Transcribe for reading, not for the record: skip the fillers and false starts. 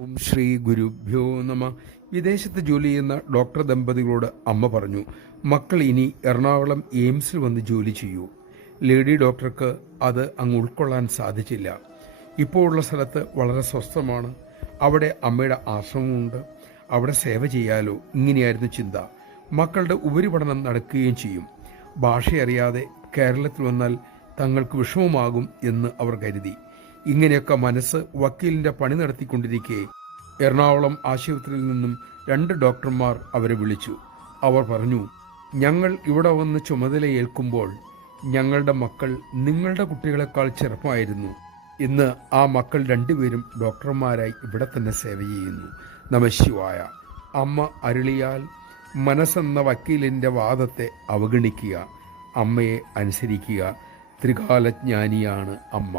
ഓം ശ്രീ ഗുരുഭ്യോ നമ. വിദേശത്ത് ജോലി ചെയ്യുന്ന ഡോക്ടർ ദമ്പതികളോട് അമ്മ പറഞ്ഞു, മക്കൾ ഇനി എറണാകുളം എയിംസിൽ വന്ന് ജോലി ചെയ്യൂ. ലേഡി ഡോക്ടർക്ക് അത് അങ്ങ് ഉൾക്കൊള്ളാൻ സാധിച്ചില്ല. ഇപ്പോൾ ഉള്ള സ്ഥലത്ത് വളരെ സ്വസ്ഥമാണ്. അവിടെ അമ്മയുടെ ആശ്രമമുണ്ട്. അവിടെ സേവ ചെയ്യാലോ. ഇങ്ങനെയായിരുന്നു ചിന്ത. മക്കളുടെ ഉപരിപഠനം നടക്കുകയും ചെയ്യും. ഭാഷയറിയാതെ കേരളത്തിൽ വന്നാൽ തങ്ങൾക്ക് വിഷമമാകും എന്ന് അവർ കരുതി. ഇങ്ങനെയൊക്കെ മനസ്സ് വക്കീലിന്റെ പണി നടത്തിക്കൊണ്ടിരിക്കെ എറണാകുളം ആശുപത്രിയിൽ നിന്നും 2 ഡോക്ടർമാർ അവരെ വിളിച്ചു. അവർ പറഞ്ഞു, ഞങ്ങൾ ഇവിടെ വന്ന് ചുമതലയേൽക്കുമ്പോൾ ഞങ്ങളുടെ മക്കൾ നിങ്ങളുടെ കുട്ടികളെക്കാൾ ചെറുപ്പമായിരുന്നു. ഇന്ന് ആ മക്കൾ 2 പേരും ഡോക്ടർമാരായി ഇവിടെ തന്നെ സേവ ചെയ്യുന്നു. നമഃശിവായ. അമ്മ അരുളിയാൽ മനസ്സെന്ന വക്കീലിന്റെ വാദത്തെ അവഗണിക്കുക, അമ്മയെ അനുസരിക്കുക. ത്രികാലജ്ഞാനിയാണ് അമ്മ.